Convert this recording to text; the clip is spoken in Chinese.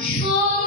说。